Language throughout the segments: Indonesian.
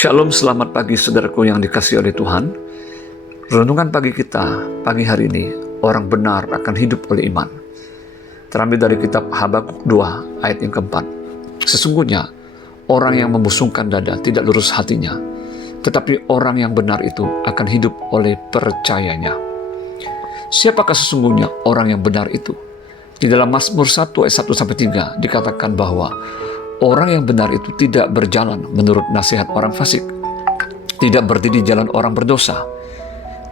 Shalom, selamat pagi saudaraku yang dikasihi oleh Tuhan. Renungan pagi kita pagi hari ini, orang benar akan hidup oleh iman. Terambil dari kitab Habakuk 2 ayat yang keempat. Sesungguhnya orang yang membusungkan dada tidak lurus hatinya, tetapi orang yang benar itu akan hidup oleh percayanya. Siapakah sesungguhnya orang yang benar itu? Di dalam Mazmur 1 ayat 1-3 dikatakan bahwa orang yang benar itu tidak berjalan menurut nasihat orang fasik, tidak berdiri di jalan orang berdosa,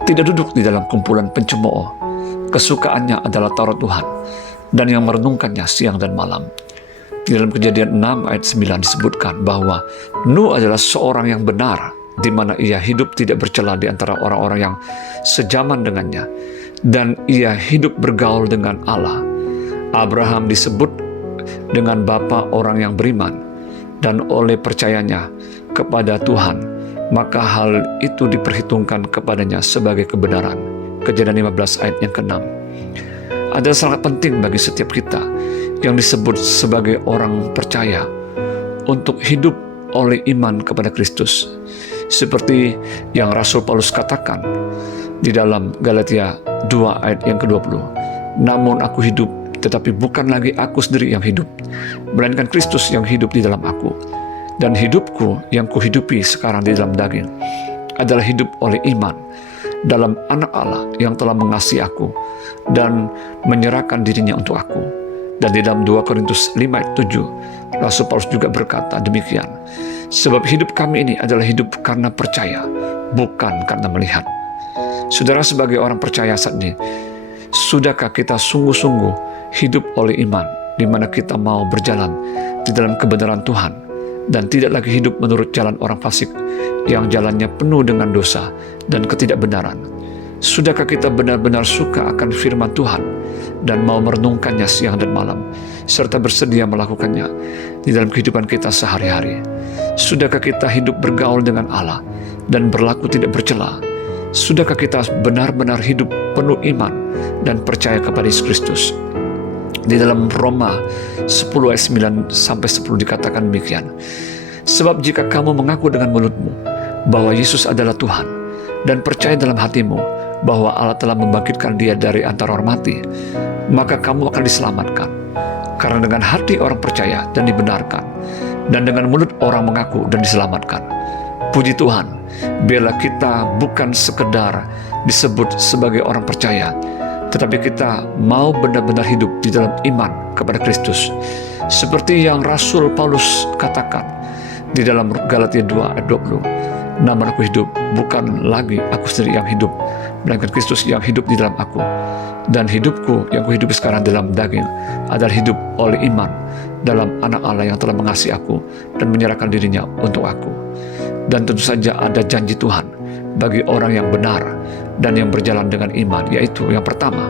tidak duduk di dalam kumpulan pencemooh. Kesukaannya adalah Taurat Tuhan, dan yang merenungkannya siang dan malam. Di dalam Kejadian 6 ayat 9 disebutkan bahwa Nuh adalah seorang yang benar, di mana ia hidup tidak bercela di antara orang-orang yang sejaman dengannya, dan ia hidup bergaul dengan Allah. Abraham disebut dengan bapa orang yang beriman, dan oleh percayanya kepada Tuhan, maka hal itu diperhitungkan kepadanya sebagai kebenaran. Kejadian 15 ayat yang ke-6. Ada sangat penting bagi setiap kita yang disebut sebagai orang percaya untuk hidup oleh iman kepada Kristus, seperti yang Rasul Paulus katakan di dalam Galatia 2 ayat yang ke-20. Namun aku hidup, tetapi bukan lagi aku sendiri yang hidup, melainkan Kristus yang hidup di dalam aku. Dan hidupku yang kuhidupi sekarang di dalam daging adalah hidup oleh iman dalam Anak Allah yang telah mengasihi aku dan menyerahkan dirinya untuk aku. Dan di dalam 2 Korintus 5 ayat 7, Rasul Paulus juga berkata demikian, sebab hidup kami ini adalah hidup karena percaya, bukan karena melihat. Saudara, sebagai orang percaya saat ini, sudahkah kita sungguh-sungguh hidup oleh iman, di mana kita mau berjalan di dalam kebenaran Tuhan dan tidak lagi hidup menurut jalan orang fasik yang jalannya penuh dengan dosa dan ketidakbenaran? Sudahkah kita benar-benar suka akan firman Tuhan dan mau merenungkannya siang dan malam, serta bersedia melakukannya di dalam kehidupan kita sehari-hari? Sudahkah kita hidup bergaul dengan Allah dan berlaku tidak bercela? Sudahkah kita benar-benar hidup penuh iman dan percaya kepada Yesus Kristus? Di dalam Roma 10 ayat 9-10 dikatakan demikian, sebab jika kamu mengaku dengan mulutmu bahwa Yesus adalah Tuhan dan percaya dalam hatimu bahwa Allah telah membangkitkan Dia dari antara orang mati, maka kamu akan diselamatkan. Karena dengan hati orang percaya dan dibenarkan, dan dengan mulut orang mengaku dan diselamatkan. Puji Tuhan, bila kita bukan sekedar disebut sebagai orang percaya, tetapi kita mau benar-benar hidup di dalam iman kepada Kristus. Seperti yang Rasul Paulus katakan di dalam Galatia 2 ayat 20. Namun aku hidup, bukan lagi aku sendiri yang hidup, melainkan Kristus yang hidup di dalam aku. Dan hidupku yang kuhidupi sekarang dalam daging adalah hidup oleh iman dalam Anak Allah yang telah mengasihi aku dan menyerahkan dirinya untuk aku. Dan tentu saja ada janji Tuhan bagi orang yang benar dan yang berjalan dengan iman, yaitu yang pertama,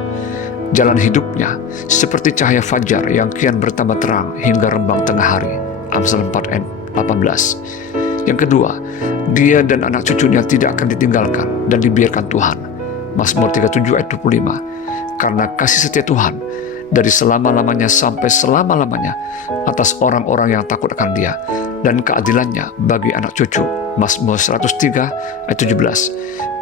jalan hidupnya seperti cahaya fajar yang kian bertambah terang hingga rembang tengah hari. Amsal 4 ayat 18. Yang kedua, dia dan anak cucunya tidak akan ditinggalkan dan dibiarkan Tuhan. Mazmur 37 ayat 25. Karena kasih setia Tuhan dari selama-lamanya sampai selama-lamanya atas orang-orang yang takut akan Dia, dan keadilannya bagi anak cucu. Mazmur 103 ayat 17,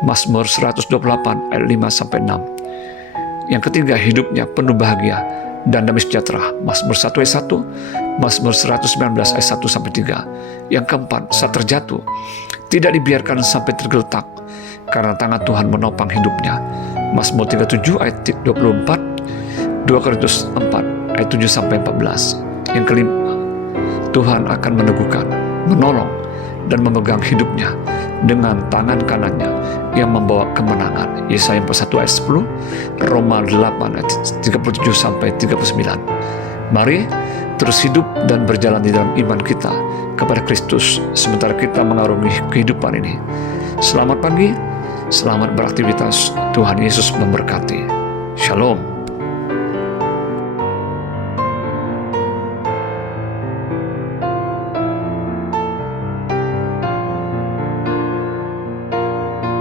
Mazmur 128 ayat 5-6. Yang ketiga, hidupnya penuh bahagia dan damai sejahtera. Mazmur 1 ayat 1, Mazmur 119 ayat 1-3. Yang keempat, saat terjatuh tidak dibiarkan sampai tergeletak, karena tangan Tuhan menopang hidupnya. Mazmur 37 ayat 24, 2 Korintus 4 ayat 7-14. Yang kelima, Tuhan akan meneguhkan, menolong, dan memegang hidupnya dengan tangan kanannya yang membawa kemenangan. Yesaya 41 ayat 10, Roma 8 ayat 37-39. Mari terus hidup dan berjalan di dalam iman kita kepada Kristus sementara kita mengarungi kehidupan ini. Selamat pagi, selamat beraktivitas. Tuhan Yesus memberkati. Shalom.